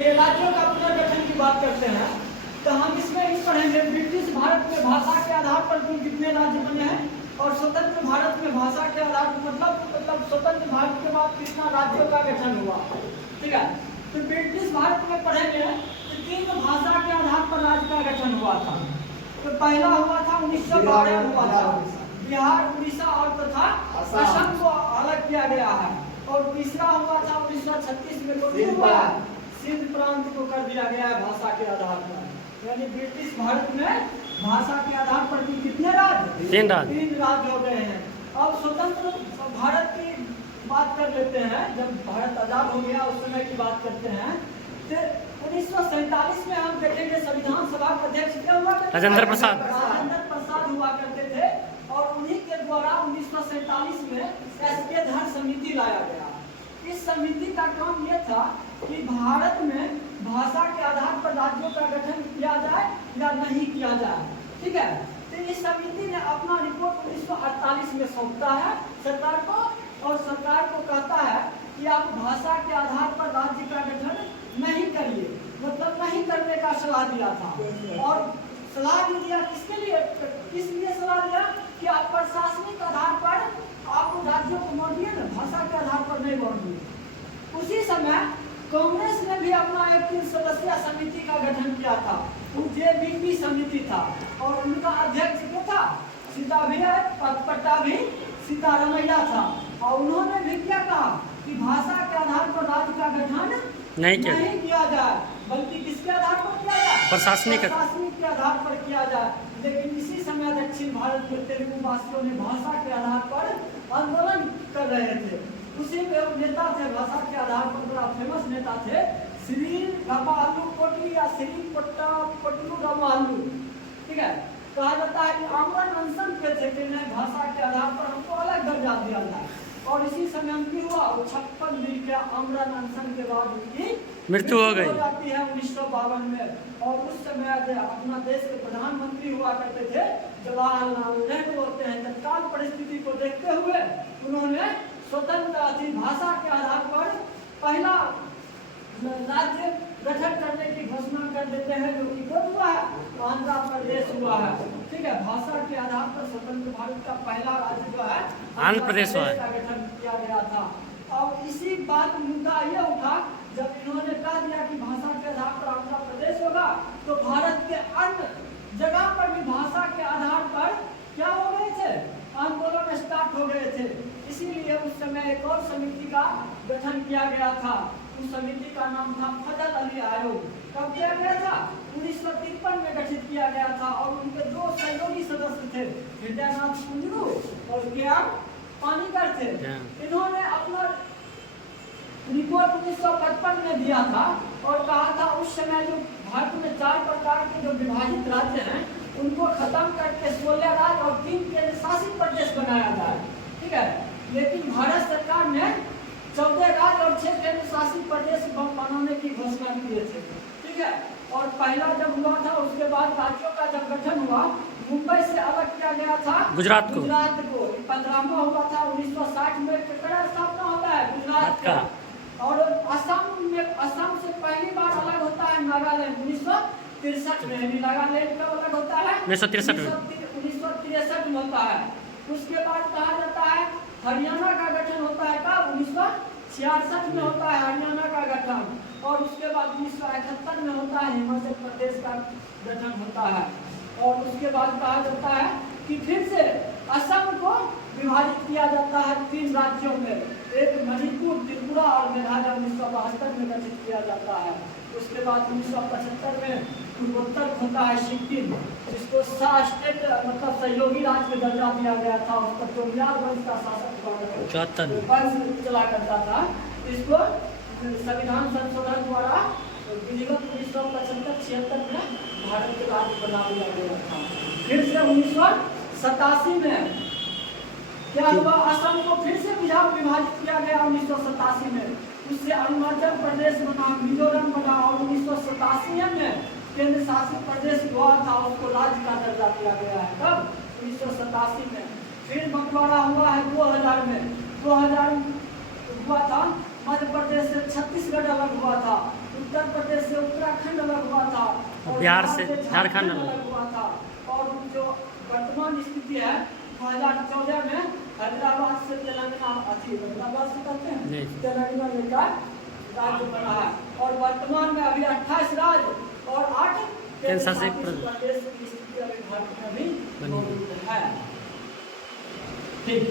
राज्यों का पुनर्गठन की बात करते हैं तो हम इसमें ही पढ़ेंगे ब्रिटिश भारत में भाषा के आधार पर कुल कितने राज्य बने हैं और स्वतंत्र भारत में भाषा के आधार पर मतलब स्वतंत्र भारत के बाद कितना राज्यों का गठन हुआ। ठीक है, तो ब्रिटिश भारत में पढ़ेंगे तो 3 भाषा के आधार पर राज्य का गठन हुआ था। तो पहला हुआ था 1912 हुआ था, बिहार, उड़ीसा और तथा असम को अलग किया गया है। और तीसरा हुआ था 1936 में सिंध प्रांत को कर दिया गया है भाषा के आधार पर। यानी ब्रिटिश भारत में भाषा के आधार पर कितने राज्य? 3 राज्य हो गए हैं। अब स्वतंत्र भारत की बात कर लेते हैं। जब भारत आजाद हो गया उस समय की बात करते हैं तो 1947 में हम देखेंगे संविधान सभा के अध्यक्ष क्या हुआ? राजेंद्र प्रसाद हुआ करते थे और उन्हीं के द्वारा 1947 में राष्ट्रीय धर्म समिति लाया गया। इस समिति का काम यह था कि भारत में भाषा के आधार पर राज्यों का गठन किया जाए या नहीं किया जाए। ठीक है, तो इस समिति ने अपना रिपोर्ट 1948 में सौंपता है सरकार को और सरकार को कहता है कि आप भाषा के आधार पर राज्य का गठन नहीं करिए, मतलब नहीं करने का सलाह दिया था। और सलाह दिया किसके लिए? किस लिए सलाह दिया कि आप प्रशासनिक आधार पर आप राज्यों को बांटिए ना, भाषा के आधार पर नहीं बांटिए। उसी समय कांग्रेस ने भी अपना एक 3 सदस्यीय समिति का गठन किया था, वो जेबीपी समिति था और उनका अध्यक्ष क्या था? पट्टाभी सीतारमैया था। और उन्होंने भी क्या कहा कि भाषा के आधार पर राज्य का गठन नहीं किया जाए, बल्कि किसके आधार पर किया जाए? प्रशासनिक के आधार पर किया जाए। लेकिन इसी समय दक्षिण भारत के तेलुगु वासियों ने भाषा के आधार पर आंदोलन कर रहे थे। उसी में नेता थे भाषा के आधार पर बड़ा फेमस नेता थे श्री रामालू कोटी या श्री पट्टू रामालू। ठीक है, कहा जाता है कि आमरण अनशन पे थे कि नहीं भाषा के आधार पर हमको अलग दर्जा दिया जाए। और इसी समय उनकी हुआ 56 दिन के आमरण अनशन के बाद उनकी मृत्यु हो गई जाती है 1952 में। और उस समय अपना देश के प्रधानमंत्री हुआ करते थे जवाहरलाल नेहरू होते हैं। तत्काल परिस्थिति को देखते हुए उन्होंने स्वतंत्र भाषा के आधार पर पहला राज्य गठन करने की घोषणा कर देते हैं, जो कि कौन हुआ है? आंध्र प्रदेश हुआ है। ठीक है, भाषा के आधार पर स्वतंत्र भारत का पहला राज्य जो है आंध्र प्रदेश का गठन किया गया था। और इसी बात मुद्दा यह उठा जब इन्होंने कह दिया कि भाषा के आधार पर आंध्र प्रदेश होगा, तो भारत के अन्य जगह पर भी भाषा के आधार पर क्या हो गए थे? आंदोलन स्टार्ट हो गए थे। इसीलिए उस समय एक और समिति का गठन किया गया था। उस समिति का नाम था फजल अली आयोग। कब किया गया था? 1953 में गठित किया गया था। और उनके 2 सहयोगी सदस्य थे, हृदयनाथ कुंजरू और के.आर. पानीकर थे। इन्होंने अपना रिपोर्ट 1955 में दिया था और कहा था उस समय जो भारत में 4 प्रकार के जो विभाजित राज्य हैं उनको खत्म करके 16 राज्य और 3 केंद्र शासित प्रदेश बनाया जाए। ठीक है, लेकिन भारत सरकार ने 14 राज्य और 6 केंद्र शासित प्रदेश बनाने की घोषणा किए थे। ठीक है, और पहला जब हुआ था उसके बाद राज्यों का जब गठन हुआ, मुंबई से अलग किया गया था गुजरात को। 15वां हुआ था 1960 में स्थापना होता है गुजरात का। और असम से पहली बार अलग होता है नागालैंड 1963 में। नागालैंड का अलग होता है 1963 में होता है। उसके बाद कहा जाता है हरियाणा का गठन होता है का 1966 में होता है हरियाणा का गठन। और उसके बाद 1971 में होता है हिमाचल प्रदेश का गठन होता है। और उसके बाद कहा जाता है कि फिर से असम को विभाजित किया जाता है 3 राज्यों में, एक मणिपुर, त्रिपुरा और मेघालय 1972 में गठित किया जाता है। उसके बाद 1975 में पूर्वोत्तर होता है सिक्किम, जिसको स्टेट मतलब सहयोगी राज्य का दर्जा दिया गया था। उस पर चोलियाल वंश का शासक वंश चला करता था। इसको संविधान संशोधन द्वारा विधिवत 1975-76 में भारत के राज्य बना दिया गया था। फिर से 1987 में क्या हुआ? असम को फिर से विभाजित किया गया 1987 में। उससे अरुणाचल प्रदेश बना, मिजोरम बना। और 1987 में केंद्र शासित प्रदेश हुआ था, उसको राज्य का दर्जा दिया गया है। कब? 1987 में। फिर बंटवारा हुआ है 2000 में। 2000 हुआ था मध्य प्रदेश से छत्तीसगढ़ अलग हुआ था, उत्तर प्रदेश और बिहार से से झारखंड अलग हुआ था। और जो वर्तमान स्थिति है 2014 में हैदराबाद से तेलंगाना हैदराबाद से कहते हैं तेलंगाना का राज्य बना है। और वर्तमान में अभी 28 राज्य और 8 केंद्र शासित प्रदेश की स्थिति अभी भारत में भी मौजूद है। ठीक।